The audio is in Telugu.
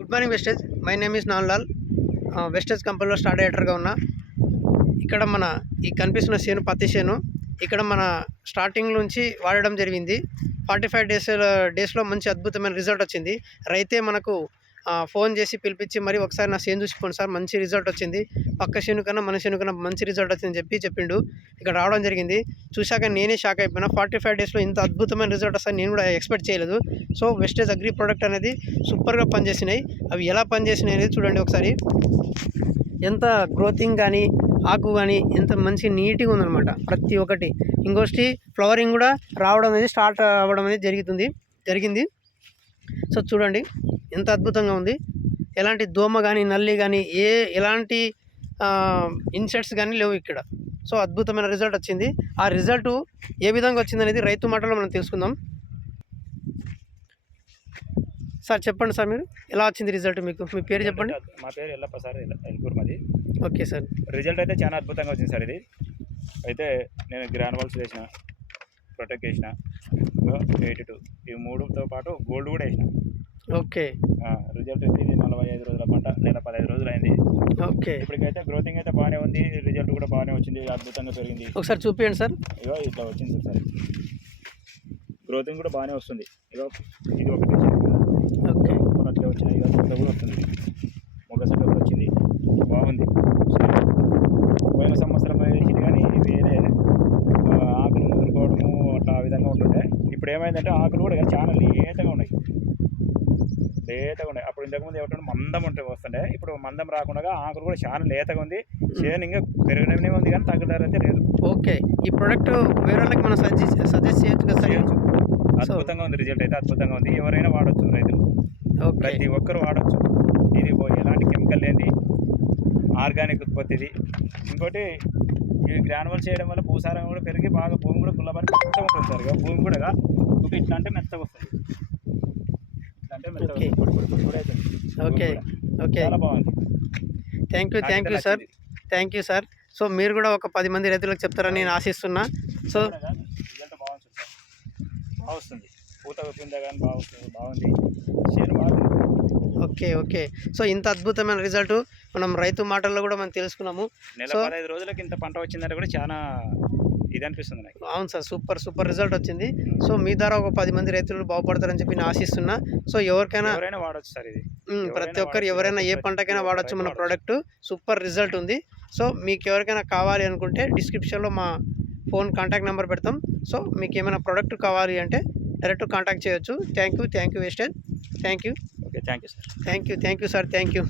Good morning Vestige. My name is Nanlal. Vestige కంపెనీలో స్టార్ డైరెక్టర్గా ఉన్నా. ఇక్కడ మన ఈ కనిపిస్తున్న చేను పత్తి చేను. ఇక్కడ మన స్టార్టింగ్ నుంచి వాడడం జరిగింది. 45 డేస్లో మంచి అద్భుతమైన రిజల్ట్ వచ్చింది. రైతే మనకు ఫోన్ చేసి పిలిపించి మరి ఒకసారి నా చేను చూసిపోండి సార్, మంచి రిజల్ట్ వచ్చింది, పక్క చేను కన్నా మన చేను కన్నా మంచి రిజల్ట్ వచ్చిందని చెప్పిండు. ఇక్కడ రావడం జరిగింది. చూశాక నేనే షాక్ అయిపోయినా. 45 డేస్లో ఇంత అద్భుతమైన రిజల్ట్ వస్తుంది నేను కూడా ఎక్స్పెక్ట్ చేయలేదు. సో వెస్టేజ్ అగ్రి ప్రోడక్ట్ అనేది సూపర్గా పనిచేసినాయి. అవి ఎలా పనిచేసినాయి అనేది చూడండి ఒకసారి. ఎంత గ్రోతింగ్ కానీ ఆకు కానీ ఎంత మంచి నీట్గా ఉందన్నమాట ప్రతి ఒక్కటి. ఇంకోటి ఫ్లవరింగ్ కూడా రావడం అనేది స్టార్ట్ అవ్వడం అనేది జరిగింది. సో చూడండి ఎంత అద్భుతంగా ఉంది. ఎలాంటి దోమ కానీ నల్లి కానీ ఎలాంటి ఇన్సెక్ట్స్ కానీ లేవు ఇక్కడ. సో అద్భుతమైన రిజల్ట్ వచ్చింది. ఆ రిజల్ట్ ఏ విధంగా వచ్చిందనేది రైతు మాటలో మనం తెలుసుకుందాం. సార్ చెప్పండి సార్, మీరు ఎలా వచ్చింది రిజల్ట్? మీకు మీ పేరు చెప్పండి. మా పేరు ఎల్లప్ప సార్, ఎల్కూరు మాది. Okay sir. రిజల్ట్ అయితే చాలా అద్భుతంగా వచ్చింది సార్. ఇది అయితే నేను గ్రానువల్స్ వేసిన, ప్రొటెక్ట్ వేసిన, 82 ఈ మూడుతో పాటు గోల్డ్ కూడా వేసిన. ఓకే. రిజల్ట్ అయితే ఇది 45 రోజుల పంట, నెల 15 రోజులు అయింది. ఓకే. ఇప్పటికైతే గ్రోతింగ్ అయితే బాగానే ఉంది, రిజల్ట్ కూడా బాగానే వచ్చింది, అద్భుతంగా పెరిగింది. ఒకసారి చూపించండి సార్. ఇగో ఇట్లా వచ్చింది సార్. గ్రోతింగ్ కూడా బాగానే వస్తుంది. ఇగో ఇది ఒకటి ఓకే అట్లా వచ్చింది. ఇక ఇట్లా కూడా వస్తుంది, మొగసంగా కూడా వచ్చింది, బాగుంది. పోయిన సంవత్సరం వేసింది కానీ వేరే ఆకులు ముదురుకోవడము అట్లా ఆ విధంగా ఉంటుండే. ఇప్పుడు ఏమైందంటే ఆకులు కూడా చాలా లేతగా ఉన్నాయి. అప్పుడు ఇంతకుముందు ఏమంటే మందం వస్తుండే, ఇప్పుడు మందం రాకుండా ఆకులు కూడా చాలా లేతగా ఉంది. చేను ఇంకా పెరగడమే ఉంది కానీ తగ్గదారైతే లేదు. ఓకే. ఈ ప్రోడక్ట్ వేరే వాళ్ళకి మనం సజెస్ట్ చేయొచ్చు కదా సార్? అద్భుతంగా ఉంది, రిజల్ట్ అయితే అద్భుతంగా ఉంది. ఎవరైనా వాడచ్చు, రైతులు ప్రతి ఒక్కరు వాడచ్చు. ఇది ఎలాంటి కెమికల్ లేనిది, ఆర్గానిక్ ఉత్పత్తిది. ఇంకోటి ఇవి గ్రానువల్ చేయడం వల్ల భూసారం కూడా పెరిగి బాగా భూమి కూడా గుల్లబారి మెత్తగా ఉంటుంది సార్. భూమి కూడా ఇట్లా అంటే మెత్తగా వస్తుంది, ఇట్లా అంటే మెత్తగా ఓకే. ఓకే, చాలా బాగుంది. Thank you sir. Thank you sir. So మీరు కూడా ఒక 10 మంది రైతులకు చెప్తారని నేను ఆశిస్తున్నా. సో రిజల్ట్ బాగుంటుంది సార్, బాగా వస్తుంది, పూత పింద కానీ బాగుంది, చేను బాగుంది. ఓకే. సో ఇంత అద్భుతమైన రిజల్ట్ మనం రైతు మాటల్లో కూడా మనం తెలుసుకున్నాము. నెల 15 రోజులకి ఇంత పంట వచ్చిందంటే కూడా చాలా ఇది అనిపిస్తుంది నాకు. అవును సార్, సూపర్ రిజల్ట్ వచ్చింది. సో మీ ద్వారా ఒక 10 మంది రైతులు బాగుపడతారని చెప్పి నేను ఆశిస్తున్నా. సో ఎవరికైనా వాడచ్చు సార్ ఇది. ప్రతి ఒక్కరు ఎవరైనా ఏ పంటకైనా వాడచ్చు మన ప్రోడక్ట్. సూపర్ రిజల్ట్ ఉంది. సో మీకు ఎవరికైనా కావాలి అనుకుంటే డిస్క్రిప్షన్లో మా ఫోన్ కాంటాక్ట్ నెంబర్ పెడతాం. సో మీకు ఏమైనా ప్రోడక్ట్ కావాలి అంటే డైరెక్ట్ కాంటాక్ట్ చేయొచ్చు. థ్యాంక్ యూ వెస్టేజ్. Thank you. Okay, thank you sir. Thank you sir. Thank you.